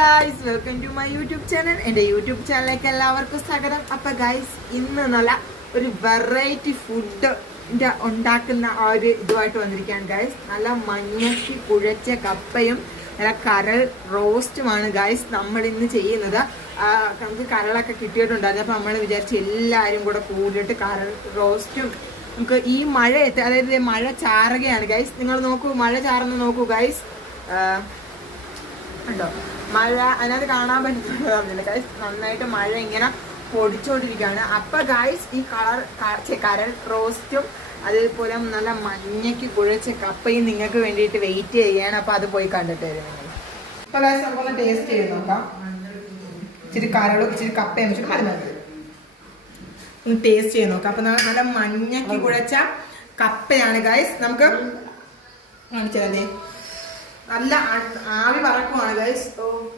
Guys, welcome to my YouTube channel. എൻ്റെ YouTube ചാനലിലേക്ക് എല്ലാവർക്കും സ്വാഗതം. അപ്പം ഗൈസ്, ഇന്ന് നല്ല ഒരു വെറൈറ്റി ഫുഡ് ഉണ്ടാക്കുന്ന ആ ഒരു ഇതുമായിട്ട് വന്നിരിക്കുകയാണ് ഗൈസ്. നല്ല മഞ്ഞക്ക് കുഴച്ച കപ്പയും നല്ല കരൾ റോസ്റ്റുമാണ് ഗൈസ് നമ്മൾ ഇന്ന് ചെയ്യുന്നത്. നമുക്ക് കരളൊക്കെ കിട്ടിയിട്ടുണ്ടായിരുന്നു. അപ്പം നമ്മൾ വിചാരിച്ച് എല്ലാവരും കൂടെ കൂടിയിട്ട് കരൾ റോസ്റ്റും നമുക്ക് ഈ മഴയത്ത്, അതായത് മഴ ചാറുകയാണ് ഗൈസ്. നിങ്ങൾ നോക്കൂ, മഴ ചാറുന്ന നോക്കൂ ഗൈസ്. ഉണ്ടോ മഴ? അതിനകത്ത് കാണാൻ പറ്റുന്നില്ല ഗൈസ്. നന്നായിട്ട് മഴ ഇങ്ങനെ പൊടിച്ചോണ്ടിരിക്കുകയാണ്. അപ്പൊ ഗൈസ്, ഈ കരൾ റോസ്റ്റും അതേപോലെ നല്ല മഞ്ഞയ്ക്ക് കുഴച്ച കപ്പയും നിങ്ങൾക്ക് വേണ്ടിയിട്ട് വെയിറ്റ് ചെയ്യുകയാണ്. അപ്പൊ അത് പോയി കണ്ടിട്ട് വരുന്നത്. അപ്പൊ ഗൈസ്, നമുക്കൊന്ന് ടേസ്റ്റ് ചെയ്ത് നോക്കാം. ഇച്ചിരി കരളും ഇച്ചിരി കപ്പയും വെച്ചിട്ട് മരുന്നത് ടേസ്റ്റ് ചെയ്ത് നോക്കാം. അപ്പൊ നല്ല മഞ്ഞയ്ക്ക് കുഴച്ച കപ്പയാണ് ഗൈസ്. നമുക്ക് കാണിച്ചതല്ലേ, നല്ല ആവി പറക്കുവാണ് ഗൈസ്.